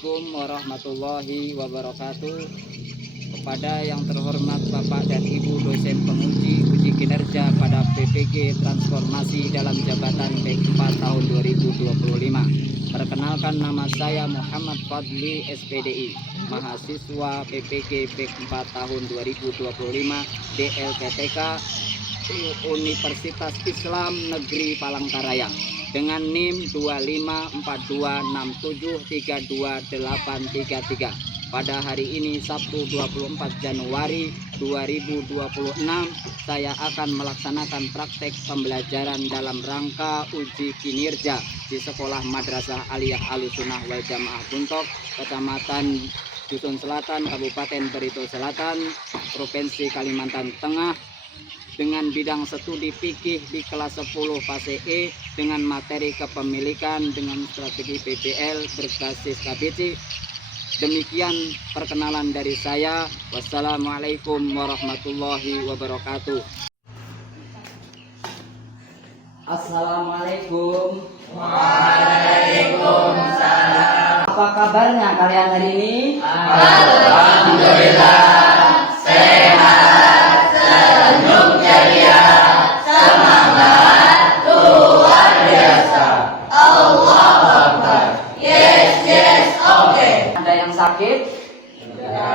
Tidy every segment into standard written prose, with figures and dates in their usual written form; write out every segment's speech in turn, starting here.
Assalamualaikum warahmatullahi wabarakatuh. Kepada yang terhormat Bapak dan Ibu dosen penguji uji kinerja pada PPG Transformasi dalam Jabatan B4 tahun 2025. Perkenalkan, nama saya Muhammad Fadli SPDI, mahasiswa PPG B4 tahun 2025 DLPTK Universitas Islam Negeri Palangkaraya dengan NIM 254267328333. Pada hari ini Sabtu 24 Januari 2026 saya akan melaksanakan praktek pembelajaran dalam rangka uji kinerja di Sekolah Madrasah Aliyah Ahlussunnah wal Jamaah Buntok, Kecamatan Dusun Selatan, Kabupaten Barito Selatan, Provinsi Kalimantan Tengah, dengan bidang studi fikih di kelas 10 fase E dengan materi kepemilikan dengan strategi PBL berbasis KBC. Demikian perkenalan dari saya. Wassalamualaikum warahmatullahi wabarakatuh. Assalamualaikum. Waalaikumsalam. Apa kabarnya kalian hari ini? Alhamdulillah, sehat, senyum ceria, semangat luar biasa. Allahu Akbar. Yes, yes, oke. Ada yang sakit? Ya.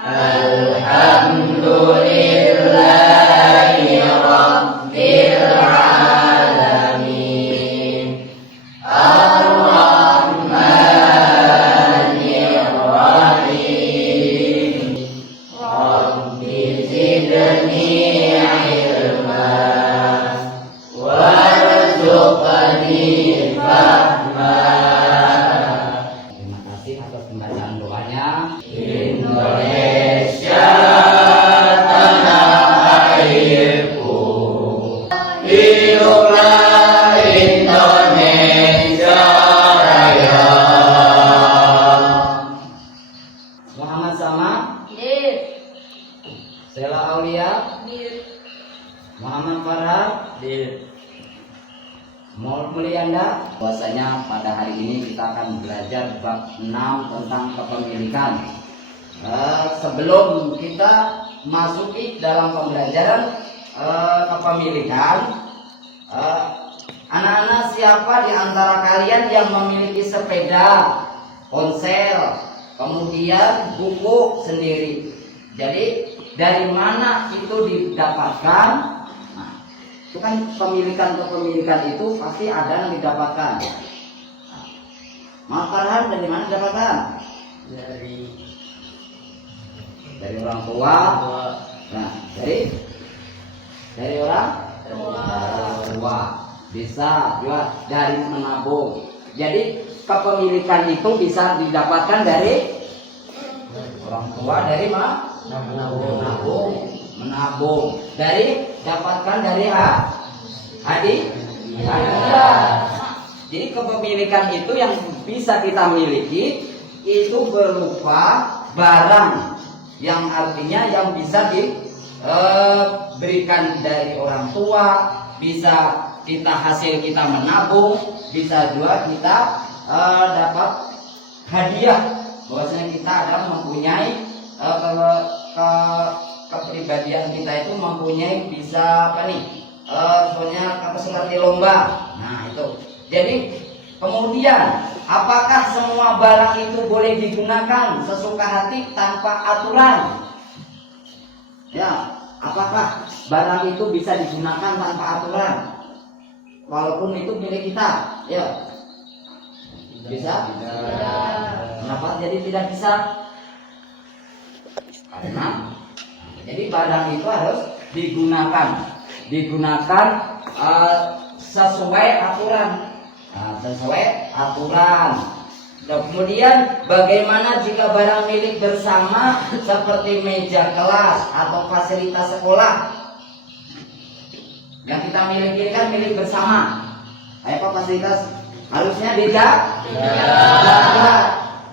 Alhamdulillahi Rabbil Alamin. Ar-Rahmanir Rahim. Rabbi zidni ilma warzuqni fahma. Terima kasih atas pembacaan doanya. Indonesia tanah airku, hiduplah Indonesia Raya. Muhammad Sama, Sela Aulia, Muhammad Farhan, Mulyanda. Bahwasanya pada hari ini kita akan belajar bab 6 tentang kepemilikan. Sebelum kita masuki dalam pembelajaran kepemilikan, anak-anak siapa di antara kalian yang memiliki sepeda, ponsel, kemudian buku sendiri? Jadi dari mana itu didapatkan? Nah, itu kan kepemilikan itu pasti ada yang didapatkan. Nah, Farhan dari mana didapatkan? Dari orang tua. Nah, dari orang tua. Bisa juga dari menabung. Jadi kepemilikan itu bisa didapatkan dari orang tua, dari menabung, dari dapatkan dari hadiah. Jadi kepemilikan itu yang bisa kita miliki itu berupa barang, yang artinya yang bisa diberikan dari orang tua, bisa hasil kita menabung, bisa juga kita dapat hadiah. Bahwasanya kita ada mempunyai kepribadian kita itu mempunyai bisa apa nih? Soalnya seperti lomba. Nah itu. Jadi kemudian apakah semua barang itu boleh digunakan sesuka hati tanpa aturan? Ya, apakah barang itu bisa digunakan tanpa aturan? Walaupun itu milik kita, ya. Bisa? Kenapa jadi tidak bisa? Karena jadi barang itu harus digunakan sesuai aturan. Nah, sesuai aturan. Kemudian bagaimana jika barang milik bersama seperti meja kelas atau fasilitas sekolah? Yang kita miliki kan milik bersama. Apa fasilitas harusnya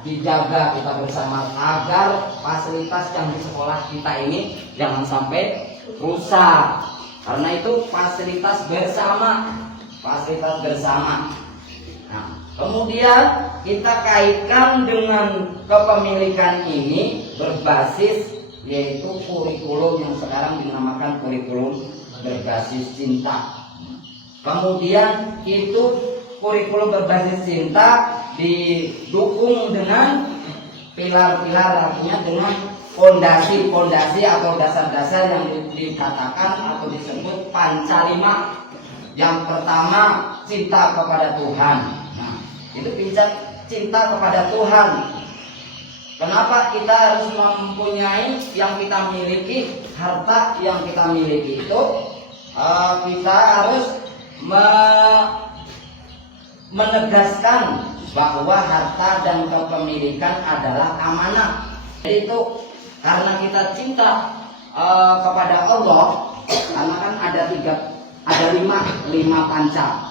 dijaga kita bersama agar fasilitas yang di sekolah kita ini jangan sampai rusak. Karena itu fasilitas bersama. Nah, Kemudian kita kaitkan dengan kepemilikan ini berbasis yaitu kurikulum yang sekarang dinamakan kurikulum berbasis cinta. Kemudian itu kurikulum berbasis cinta didukung dengan pilar-pilar, artinya dengan fondasi-fondasi atau dasar-dasar yang dikatakan atau disebut Pancalima. Yang pertama, cinta kepada Tuhan. Nah, itu cinta kepada Tuhan. Kenapa kita harus mempunyai yang kita miliki, harta yang kita miliki itu kita harus menegaskan bahwa harta dan kepemilikan adalah amanah. Jadi itu karena kita cinta kepada Allah, karena kan ada lima panca.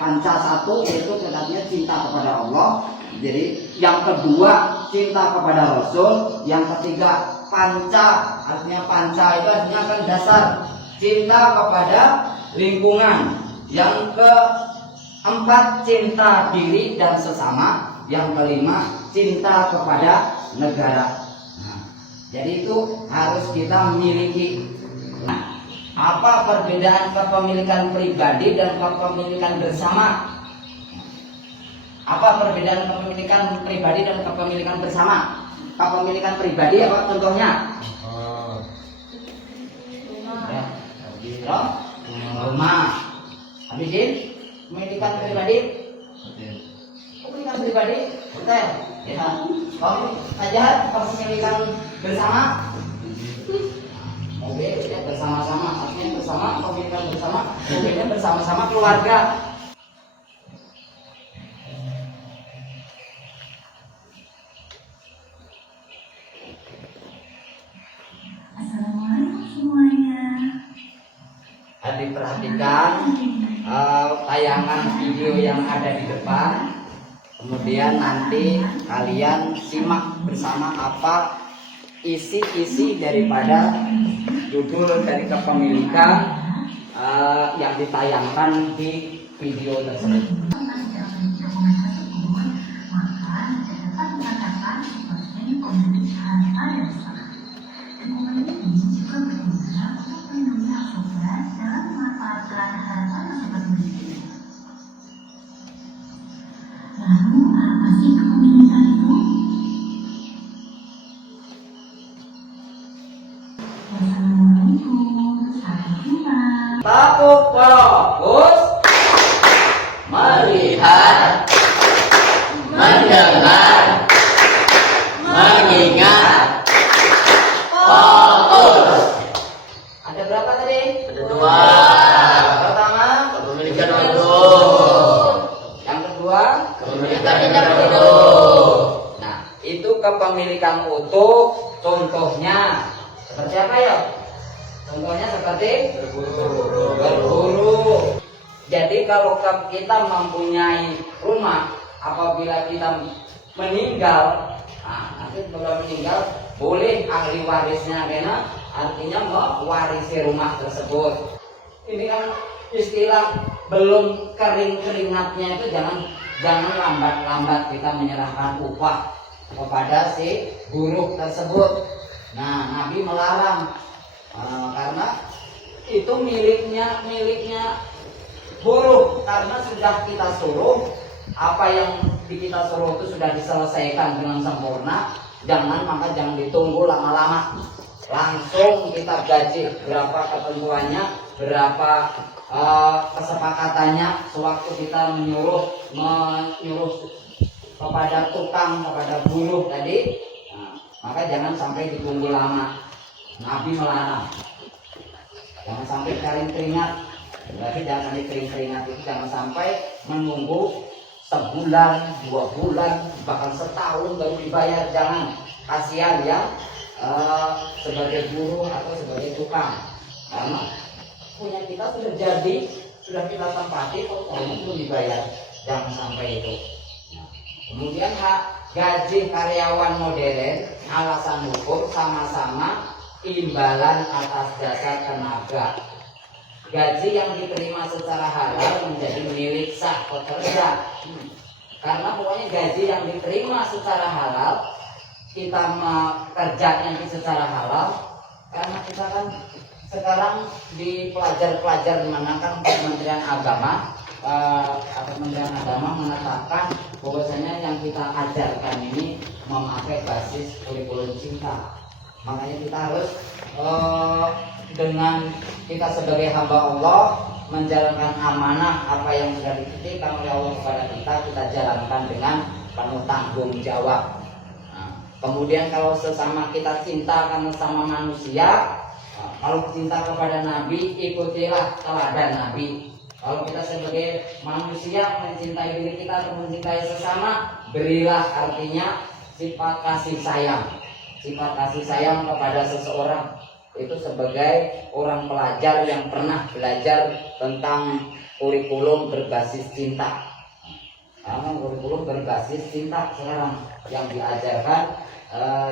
Panca satu yaitu sebenarnya cinta kepada Allah. Jadi yang kedua cinta kepada Rasul. Yang ketiga panca, artinya panca itu artinya kan dasar, cinta kepada lingkungan. Yang keempat cinta diri dan sesama. Yang kelima cinta kepada negara. Nah, jadi itu harus kita miliki. Nah, apa perbedaan kepemilikan pribadi dan kepemilikan bersama? Apa perbedaan kepemilikan pribadi dan kepemilikan bersama? Kepemilikan pribadi apa contohnya? Rumah. Habisin? Kepemilikan pribadi? Kepemilikan pribadi? Hotel. Ya. Kalau saja kepemilikan bersama? Mobil ya bersama-sama, artinya bersama, kepemilikan bersama, mobilnya bersama-sama keluarga. Assalamualaikum semuanya. Diperhatikan tayangan video yang ada di depan. Kemudian nanti kalian simak bersama apa isi-isi daripada judul dari kepemilikan yang ditayangkan di video tersebut. Lalu apa sih kepemilikan itu? Wassalamualaikum, sampai jumpa. Takut fokus, Melihat, mendengar, mengingat, fokus. ada berapa tadi? Ada dua. Pertama, Kepemilikan hidup. yang kedua. Kepemilikan hidup. Nah, itu kepemilikan utuh. Contohnya seperti apa ya? Contohnya seperti berburu. Jadi kalau kita mempunyai rumah, apabila kita meninggal, nah, nanti setelah meninggal boleh ahli warisnya kena, artinya mewarisi rumah tersebut. Ini kan istilah belum kering keringatnya itu jangan lambat-lambat kita menyerahkan upah kepada si buruh tersebut. Nah, Nabi melarang karena itu miliknya buruh, karena sudah kita suruh, apa yang kita suruh itu sudah diselesaikan dengan sempurna. Maka jangan ditunggu lama-lama, langsung kita gaji. Berapa ketentuannya, berapa kesepakatannya sewaktu kita menyuruh kepada tukang, kepada buruh tadi. Nah, maka jangan sampai ditunggu lama. Nabi melarang, jangan sampai keringat. Berarti jangan sampai keringat itu jangan sampai menunggu sebulan, 2 bulan, bahkan setahun baru dibayar. Jangan, kasihan yang sebagai buruh atau sebagai tukang, karena punya kita sudah jadi, sudah kita tempati, kok belum dibayar. Jangan sampai itu. Kemudian gaji karyawan modern, alasan hukum sama-sama imbalan atas jasa tenaga. gaji yang diterima secara halal menjadi milik sah pekerja. Karena pokoknya gaji yang diterima secara halal, kita kerjanya secara halal, karena kita kan sekarang di pelajar-pelajar menangkan Kementerian Agama, Kementerian Agama mengatakan bahwasanya yang kita ajarkan ini memakai basis kurikulum cinta. Makanya kita harus dengan kita sebagai hamba Allah menjalankan amanah apa yang sudah dititipkan oleh Allah kepada kita jalankan dengan penuh tanggung jawab. Nah, kemudian kalau sesama kita cinta karena sama manusia, kalau cinta kepada Nabi, ikutilah teladan Nabi. Kalau kita sebagai manusia mencintai diri kita atau mencintai sesama, berilah artinya sifat kasih sayang. Sifat kasih sayang kepada seseorang. Itu sebagai orang pelajar yang pernah belajar tentang kurikulum berbasis cinta. Karena kurikulum berbasis cinta sekarang yang diajarkan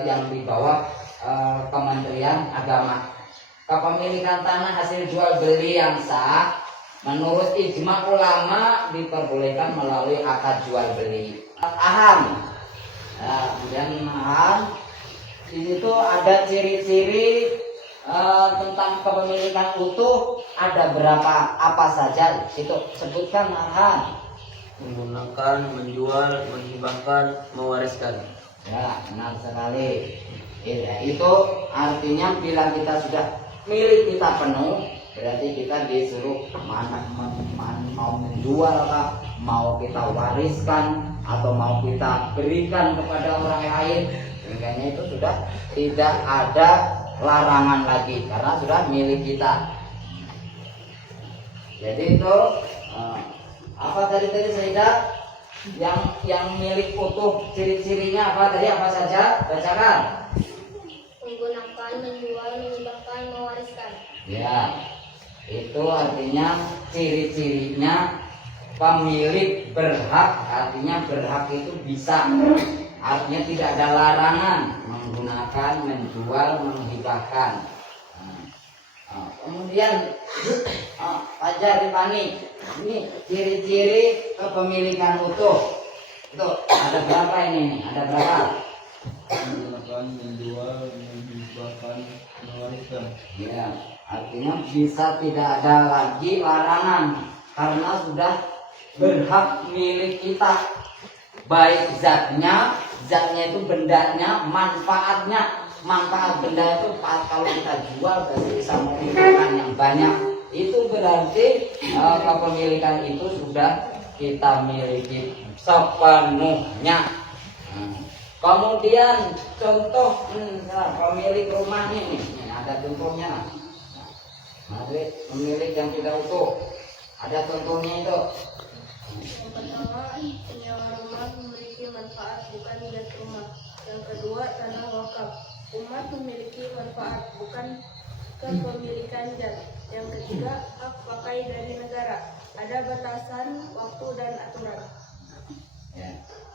yang di bawah Kementerian Agama. Kepemilikan tanah hasil jual beli yang sah menurut ijma ulama diperbolehkan melalui akad jual beli. Aham. Nah, kemudian aham. Di situ ada ciri-ciri tentang kepemilikan utuh, ada berapa apa saja itu sebutkan Arhan. Menggunakan, menjual, menghibahkan, mewariskan. Ya, benar sekali. Ya, itu artinya bila kita sudah milik kita penuh, berarti kita disuruh mau menjual kah, mau kita wariskan atau mau kita berikan kepada orang lain. Kayaknya itu sudah tidak ada larangan lagi karena sudah milik kita. Jadi itu apa tadi Sayyidah? Yang milik utuh ciri-cirinya apa tadi, apa saja? Bacakan. Menggunakan, menjual, menghibahkan, mewariskan. Ya, itu artinya ciri-cirinya pemilik berhak, artinya berhak itu bisa, artinya tidak ada larangan menggunakan, menjual, menghibahkan. Kemudian Fajar Rifani, ini ciri-ciri kepemilikan utuh. Itu ada berapa ini? Ada berapa? Menggunakan, menjual, menghibahkan, mewariskan. Ya, artinya bisa tidak ada lagi larangan karena sudah berhak milik kita, baik zatnya itu bendanya, manfaat benda itu kalau kita jual berarti bisa mengumpulkan yang banyak. Itu berarti kepemilikan itu sudah kita miliki sepenuhnya. Kemudian contoh pemilik rumah ini ada contohnya. Pemilik yang tidak utuh ada contohnya itu. Yang pertama, penyewa rumah memiliki manfaat bukan zat rumah. Yang kedua, tanah wakaf. Umat memiliki manfaat bukan kepemilikan zat. Yang ketiga, hak pakai dari negara. Ada batasan waktu dan aturan. Ya,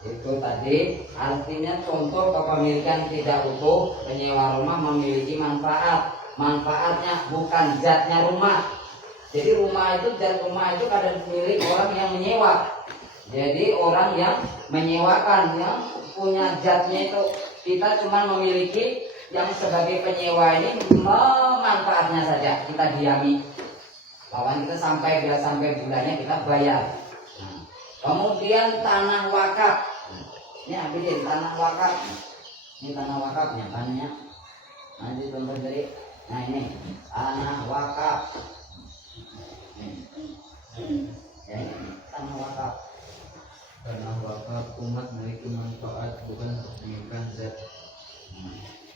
itu tadi artinya contoh kepemilikan tidak utuh. Penyewa rumah memiliki manfaat. Manfaatnya bukan zatnya rumah. Jadi rumah itu, zat rumah itu kadang milik orang yang menyewa. Jadi orang yang menyewakan, yang punya zatnya itu, kita cuma memiliki yang sebagai penyewa ini memanfaatnya saja, kita diami. Lawan kita bila sampai bulannya kita bayar. Nah, kemudian tanah wakaf. Ini ambilin tanah wakaf. Ini tanah wakafnya banyak. Nanti contoh dari, nah ini tanah wakaf. Ya, tanah wakaf. Tanah wakaf umat memiliki manfaat bukan kepemilikan zat.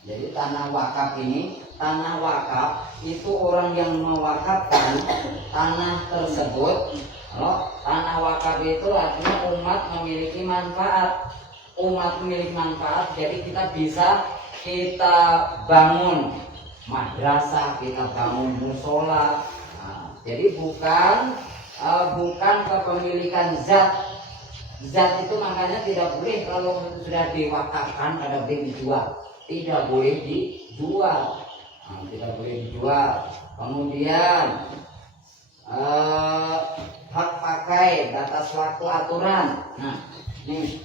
Jadi tanah wakaf ini, tanah wakaf itu orang yang mewakafkan tanah tersebut. Kalau tanah wakaf itu artinya umat memiliki manfaat. Umat memiliki manfaat, jadi kita bisa bangun madrasah, kita bangun musola. Nah, jadi bukan kepemilikan zat. Zat itu makanya tidak boleh kalau sudah diwakafkan, tidak boleh dijual. Tidak boleh dijual. Nah, tidak boleh dijual. Kemudian hak pakai, batas waktu, aturan. Nah, ini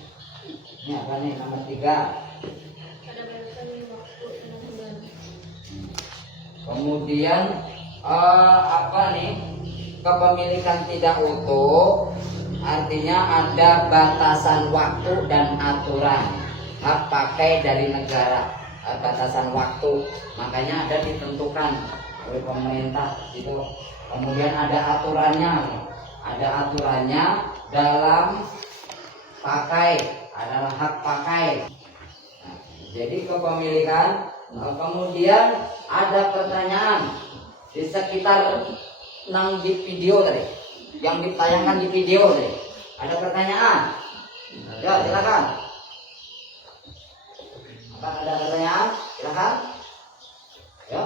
apa nih nomor 3. Ada batasan waktu 6 bulan. Kemudian apa nih? Kepemilikan tidak utuh, artinya ada batasan waktu dan aturan. Hak pakai dari negara, batasan waktu, makanya ada ditentukan oleh pemerintah itu. Kemudian ada aturannya dalam pakai, adalah hak pakai. Nah, jadi kepemilikan. Kemudian ada pertanyaan di sekitar nang di video tadi, yang ditayangkan di video tadi. Ada pertanyaan? Ya, silakan. Apakah ada pertanyaan? Silakan. Ya.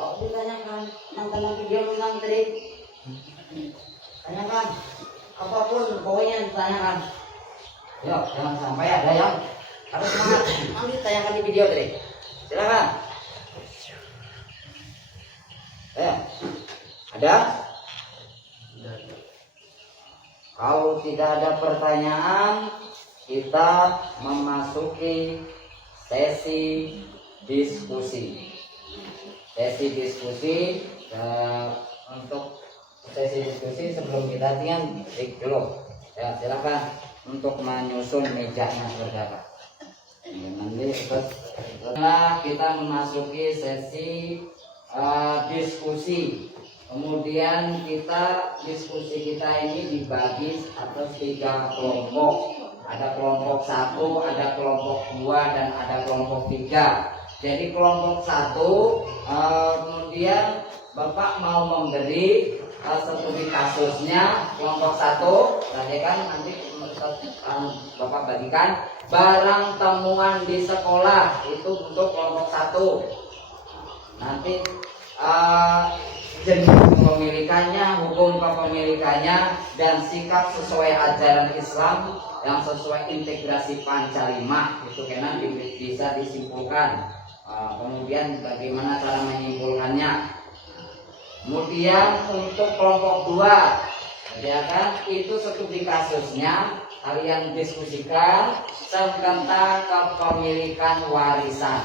Oh, ditanyakan tentang video tentang tadi. Tanyakan apapun, pokoknya ditanyakan. Ya, jangan sampai ada yang harus semangat. Nanti ditanyakan di video tadi. Silakan. Ya. Ada? Kalau tidak ada pertanyaan, kita memasuki sesi diskusi. Untuk sesi diskusi sebelum kita tinggal break dulu. Ya, silakan untuk menyusun mejanya saudara. Nanti setelah kita memasuki sesi diskusi, kemudian diskusi kita ini dibagi atas 3 kelompok. Ada kelompok 1, ada kelompok 2, dan ada kelompok 3. Jadi kelompok 1 kemudian Bapak mau memberi studi kasusnya. Kelompok 1 tadi kan nanti Bapak bagikan barang temuan di sekolah, itu untuk kelompok 1. Nanti jenis kepemilikannya, hukum kepemilikannya, dan sikap sesuai ajaran Islam yang sesuai integrasi Panca-5 itu kena bisa disimpulkan. Kemudian bagaimana cara menyimpulkannya. Kemudian untuk kelompok 2, ya kan, itu studi kasusnya kalian diskusikan sengketa kepemilikan warisan.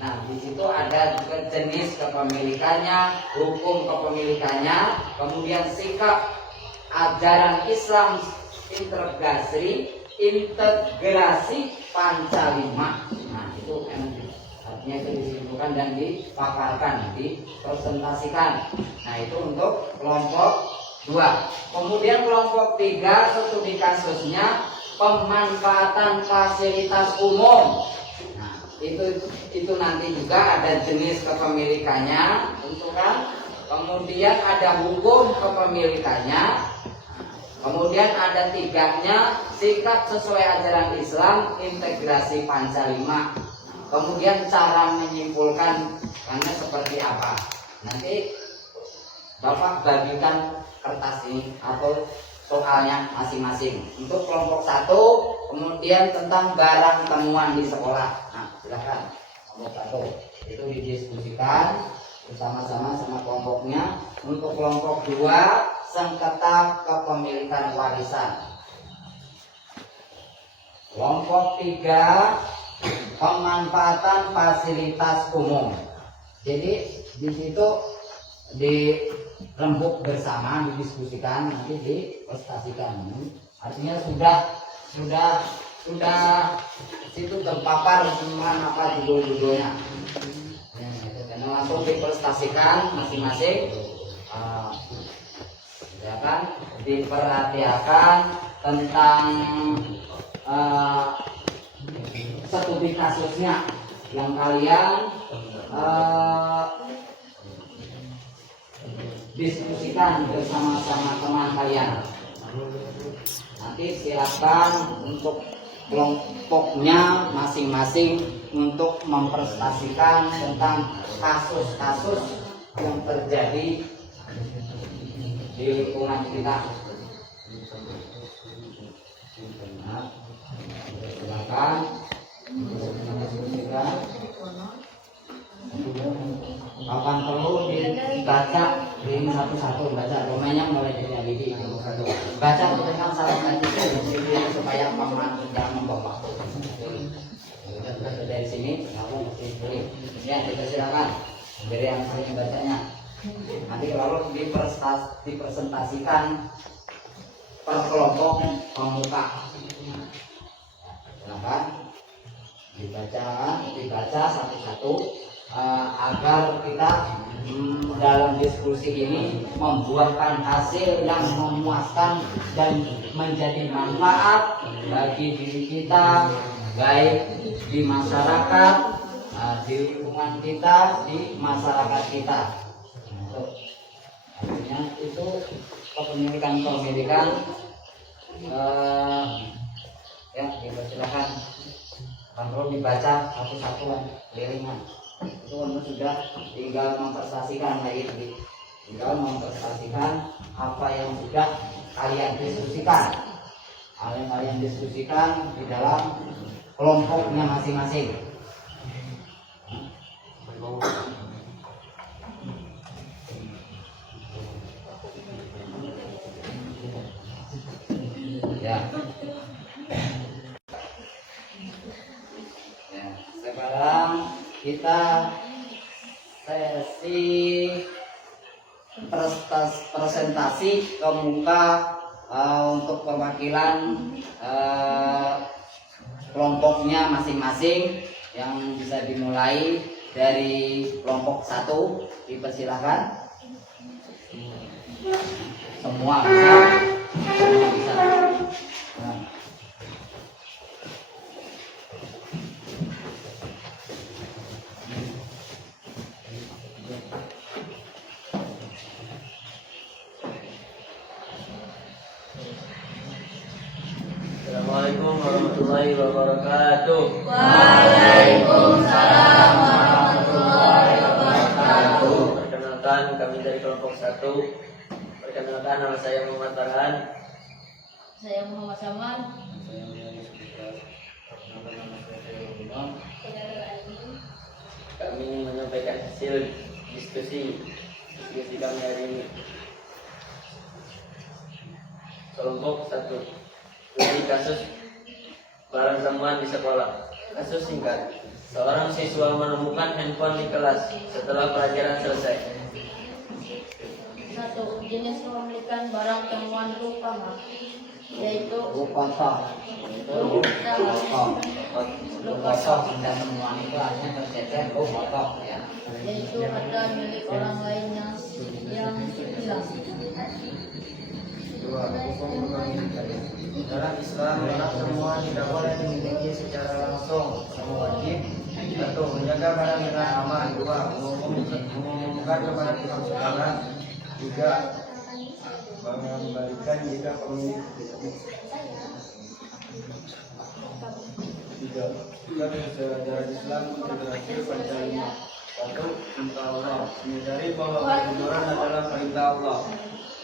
Nah, di situ ada jenis kepemilikannya, hukum kepemilikannya, kemudian sikap ajaran Islam integrasi Panca-5. Nah, itu artinya itu disimpulkan dan dipaparkan, dipresentasikan. Nah, itu untuk kelompok 2. Kemudian kelompok 3 studi kasusnya pemanfaatan fasilitas umum. Nah, itu nanti juga ada jenis kepemilikannya, tentukan. Kemudian ada hukum kepemilikannya. Kemudian ada 3-nya sikap sesuai ajaran Islam, integrasi Panca-5. Kemudian cara menyimpulkan karena seperti apa. Nanti Bapak bagikan kertas ini atau soalnya masing-masing. Untuk kelompok 1 kemudian tentang barang temuan di sekolah. Nah, silakan kelompok 1 itu didiskusikan bersama-sama sama kelompoknya. Untuk kelompok 2 sengketa kepemilikan warisan. Kelompok 3 pemanfaatan fasilitas umum. Jadi di situ dirembuk bersama, didiskusikan, nanti dipresentasikan. Artinya sudah situ terpapar semua apa judul-judulnya. Dan langsung dipresentasikan masing-masing. Ya kan, diperhatikan tentang studi kasusnya yang kalian diskusikan bersama-sama teman kalian. Nanti silakan untuk kelompoknya masing-masing untuk mempresentasikan tentang kasus-kasus yang terjadi di lingkungan kita. Nah, silakan kapan perlu dibaca, satu-satu baca. Pemainnya mulai dari Alidi. Baca tulisan salah satu supaya paman jangan membawa. Dari sini kamu mesti tulis. Ya, kita silakan. Beri yang sering bacanya. Nanti lalu dipresentasikan per kelompok pemuka. Silakan dibaca satu-satu agar kita dalam diskusi ini membuahkan hasil yang memuaskan dan menjadi manfaat bagi diri kita, baik di masyarakat, di lingkungan kita, di masyarakat kita. Artinya itu kepemilikan ya, dipersilakan. Perlu dibaca satu-satu kelilingan. Itu sudah tinggal mempresentasikan lagi, tinggal mempresentasikan apa yang sudah kalian diskusikan. Kalian diskusikan di dalam kelompoknya masing-masing. Ya. Sekarang kita sesi presentasi ke muka untuk perwakilan kelompoknya masing-masing, yang bisa dimulai dari kelompok 1. Dipersilahkan. Semua bisa. Semua bisa. Nah. Assalamualaikum warahmatullahi wabarakatuh. Waalaikumsalam warahmatullahi wabarakatuh. Perkenalkan, kami dari kelompok 1. Perkenalkan, nama saya Muhammad Farhan. Saya Muhammad Saman. Kami ingin menyampaikan hasil diskusi kami hari ini. Kelompok 1. Dari kasus barang temuan di sekolah. Kasus singkat. Seorang siswa menemukan handphone di kelas setelah pelajaran selesai. 1. Jenis kepemilikan barang temuan utama, yaitu Kosong. Dan temuan itu artinya tercecer kosong ya. yaitu harta milik orang lain yang hilang. 2. Hukum kepemilikan. Dalam Islam, barang temuan tidak boleh dimiliki secara langsung. Kamu wajib 1. Menjaga barang dengan aman. 2. Mengumumkan kepada pihak sekolah. 3. Mengembalikan jika pemilik tidak. 3. Sejarah Islam Federasi Pancasila. 1. Cinta Allah. Menyadari bahwa kejujuran adalah perintah Allah.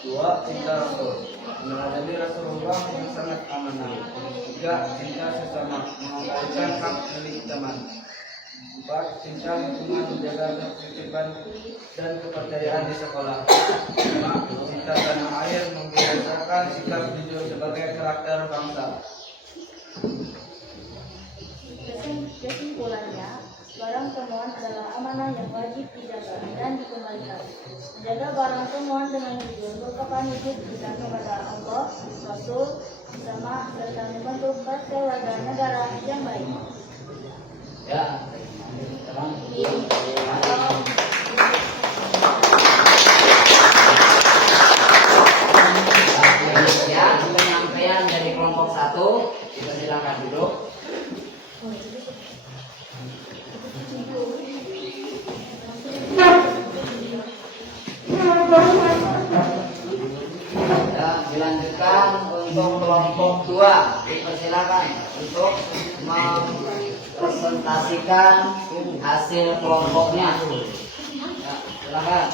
2. Cinta Rasul. Meladani Rasulullah yang sangat amanah. 3. Cinta sesama. Mengabaikan hak milik teman. 4. Cinta lingkungan, menjaga ketertiban dan kepercayaan di sekolah. 5. Cinta tanah air, membiasakan sikap jujur sebagai karakter bangsa. Kesimpulannya, barang temuan adalah amanah yang wajib dijaga dan dikembalikan. Menjaga barang temuan dengan jujur merupakan wujud kita kepada Allah, Rasul, bersama serta membentuk warga negara yang baik. Ya, terang. Ya, penyampaian dari kelompok 1. Kita silakan duduk. Ya, dilanjutkan untuk kelompok 2. Dipersilakan untuk mempresentasikan hasil kelompoknya. Ya, silakan.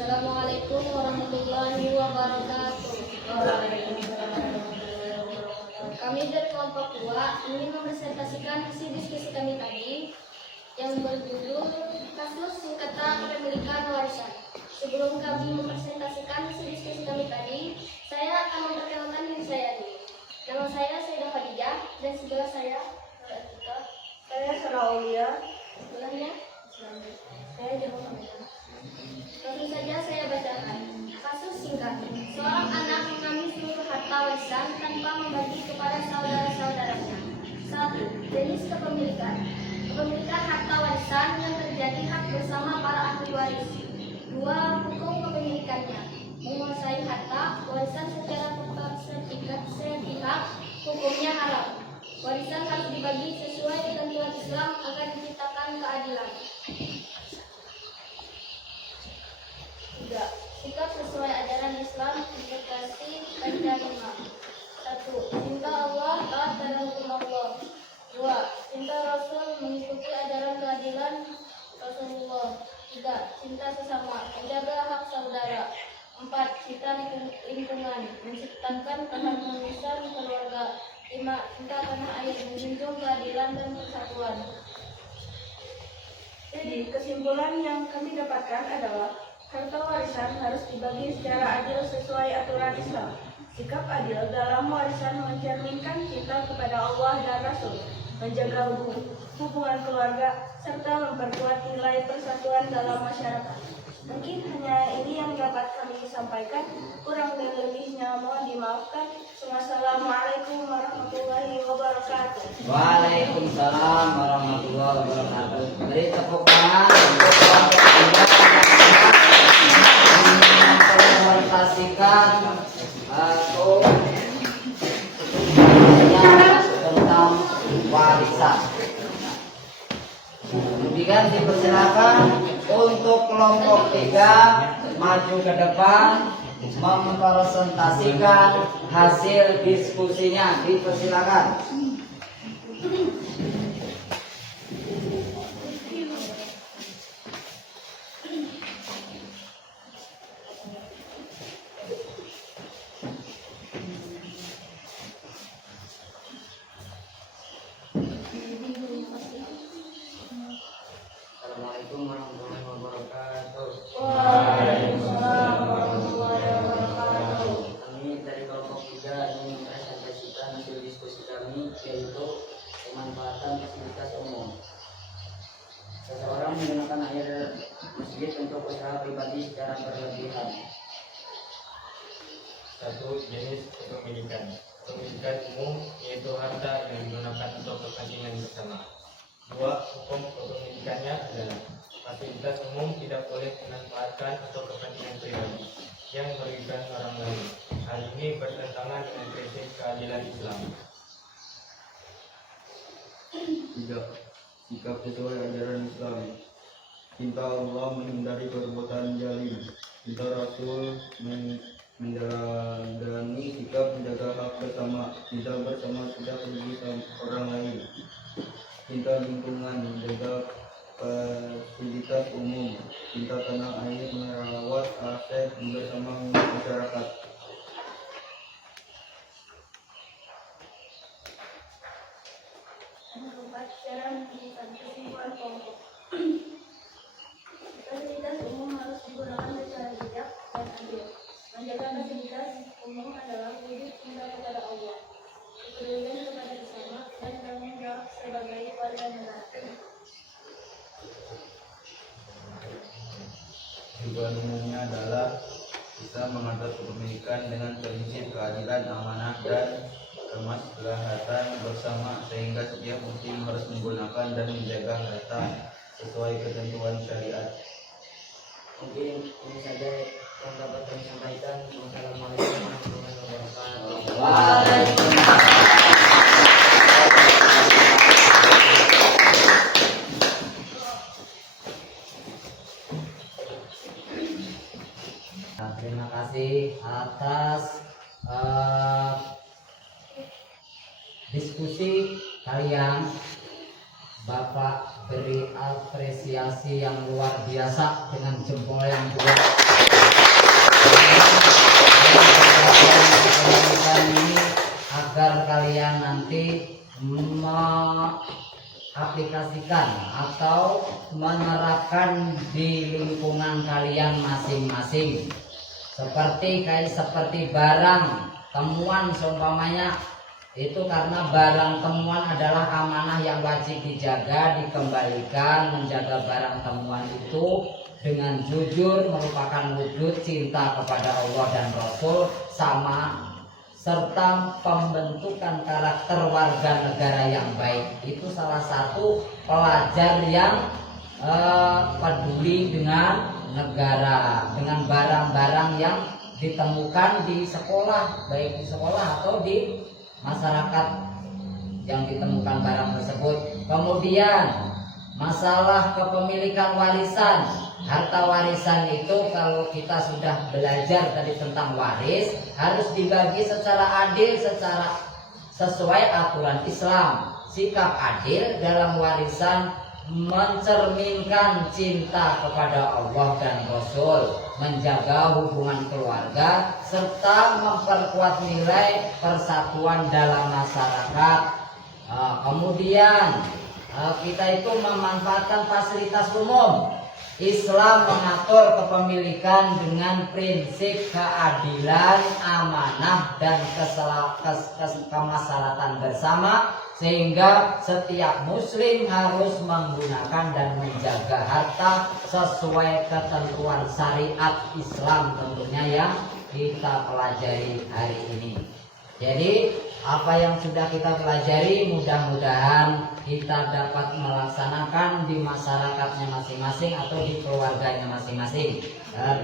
Assalamualaikum warahmatullahi wabarakatuh. Kami dari kelompok 2 ingin mempresentasikan hasil diskusi kami tadi yang berjudul kasus sengketa kepemilikan warisan. Sebelum kami mempresentasikan hasil diskusi kami tadi, saya akan memperkenalkan diri saya dulu. Nama saya Sayyidah Khadijah dan sebelah saya Atika. Saya Saraulia. Sebelahnya saya Jawa Kamera. Langsung saja saya bacakan. Kasus singkat. Seorang anak mengambil seluruh harta warisan tanpa membagi kepada saudara-saudaranya. 1. Jenis kepemilikan. Kepemilikan harta warisan yang terjadi hak bersama para ahli waris. 2. Hukum kepemilikannya. Menguasai harta warisan secara sepihak, hukumnya haram. Warisan harus dibagi sesuai ketentuan Islam agar menciptakan keadilan. 3. Sikap sesuai ajaran Islam implikasi Panja 5. 1. Cinta Allah, taat dalam hukum Allah. 2. Cinta Rasul, mengikuti ajaran keadilan Rasulullah. 3. Cinta sesama, menjaga hak saudara. 4. Cinta lingkungan, menciptakan keharmonisan keluarga. 5. Cinta tanah air, menjunjung keadilan dan persatuan. Jadi kesimpulan yang kami dapatkan adalah harta warisan harus dibagi secara adil sesuai aturan Islam. Sikap adil dalam warisan mencerminkan cinta kepada Allah dan Rasul, menjaga hubungan keluarga, serta memperkuat nilai persatuan dalam masyarakat. Mungkin hanya ini yang dapat kami sampaikan. Kurang dan lebihnya mohon dimaafkan. Wassalamualaikum warahmatullahi wabarakatuh. Waalaikumsalam warahmatullahi wabarakatuh. Beri tepuk tangan untuk kelompok 3 yang mempresentasikan atau tentang warisan. Kemudian dipersilakan untuk kelompok 3 maju ke depan mempresentasikan hasil diskusinya. Dipersilakan. Assalamualaikum warahmatullahi wabarakatuh. Waalaikumsalam warahmatullahi wabarakatuh. Kami dari kelompok 3 ingin mempresentasikan hasil diskusi kami, yaitu pemanfaatan fasilitas umum. Seseorang menggunakan air masjid untuk usaha pribadi secara berlebihan. 1. Jenis kepemilikan. Kepemilikan umum yaitu harta yang digunakan untuk kepentingan bersama. 2. Hukum kepemilikannya adalah fasilitas umum tidak boleh dimanfaatkan untuk kepentingan pribadi yang merugikan orang lain. Hal ini bertentangan dengan prinsip keadilan Islam. 3. Sikap sesuai ajaran Islam. Cinta Allah, menghindari perbuatan zalim. Cinta Rasul, menjalani sikap menjaga hak bersama. Cinta bersama tidak merugikan orang lain. Cinta lingkungan, menjaga fasilitas umum. Cinta tanah air, merawat aset bersama masyarakat. Cara menentukan kesimpulan kelompok. Fasilitas umum harus digunakan secara bijak dan adil. Menjaga fasilitas umum adalah wujud cinta kepada Allah, kepedulian kepada sesama, dan tanggung jawab sebagai warga negara. Tujuan umumnya adalah bisa mengatur kepemilikan dengan prinsip keadilan, amanah, dan kemaslahatan bersama, sehingga setiap muslim harus menggunakan dan menjaga harta sesuai ketentuan syariat. Mungkin ini saja yang dapat kami sampaikan. Wassalamualaikum warahmatullahi wabarakatuh. Nah, terima kasih atas diskusi kalian. Bapak beri apresiasi yang luar biasa dengan jempol yang dua. Ini agar kalian nanti mengaplikasikan atau menerapkan di lingkungan kalian masing-masing. Seperti barang temuan seumpamanya itu, karena barang temuan adalah amanah yang wajib dijaga, dikembalikan. Menjaga barang temuan itu dengan jujur merupakan wujud cinta kepada Allah dan Rasul, serta pembentukan karakter warga negara yang baik. Itu salah satu pelajar yang peduli dengan negara, dengan barang-barang yang ditemukan di sekolah, baik di sekolah atau di masyarakat yang ditemukan barang tersebut. Kemudian masalah kepemilikan warisan, harta warisan itu kalau kita sudah belajar tadi tentang waris, harus dibagi secara adil, secara sesuai aturan Islam. Sikap adil dalam warisan mencerminkan cinta kepada Allah dan Rasul, menjaga hubungan keluarga, serta memperkuat nilai persatuan dalam masyarakat. Kemudian kita itu memanfaatkan fasilitas umum. Islam mengatur kepemilikan dengan prinsip keadilan, amanah, dan kemaslahatan bersama, sehingga setiap muslim harus menggunakan dan menjaga harta sesuai ketentuan syariat Islam tentunya yang kita pelajari hari ini. Jadi apa yang sudah kita pelajari mudah-mudahan kita dapat melaksanakan di masyarakatnya masing-masing atau di keluarganya masing-masing.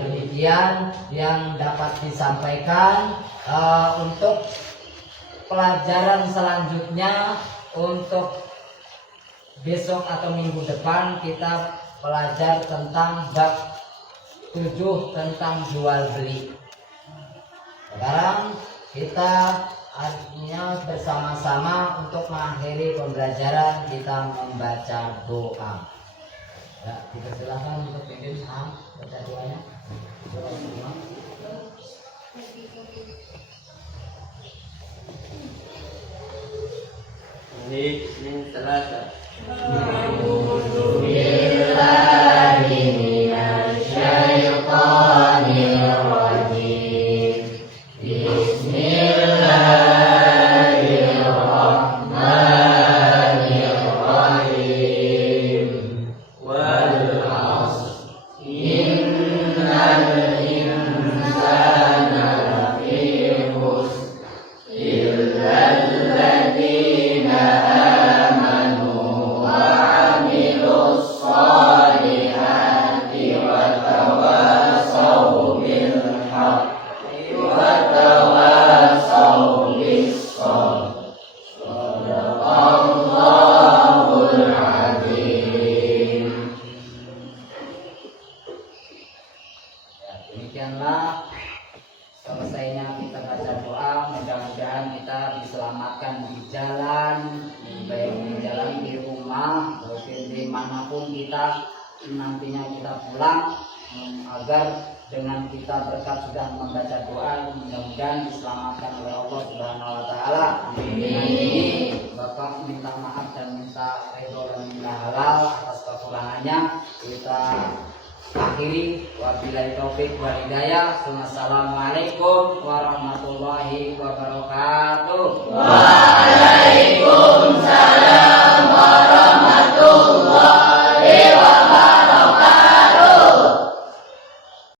Demikian yang dapat disampaikan. Untuk pelajaran selanjutnya, untuk besok atau minggu depan kita belajar tentang bab 7 tentang jual beli. Sekarang kita artinya bersama-sama untuk mengakhiri pembelajaran kita membaca doa. Ya, dipersilakan untuk pimpin baca doanya. Ini Selasa. Demikianlah selesainya kita baca doa. Mudah-mudahan kita diselamatkan di jalan, baik di jalan, di rumah, maupun dimanapun kita nantinya kita pulang, agar dengan kita berkat sudah membaca doa, mudah-mudahan diselamatkan oleh Allah Subhanahu wa Ta'ala. Dengan ini Bapak minta maaf dan minta ridho dan minta halal atas kekurangannya. Kita akhiri, wabillahi taufik wal hidayah. Wassalamualaikum warahmatullahi wabarakatuh.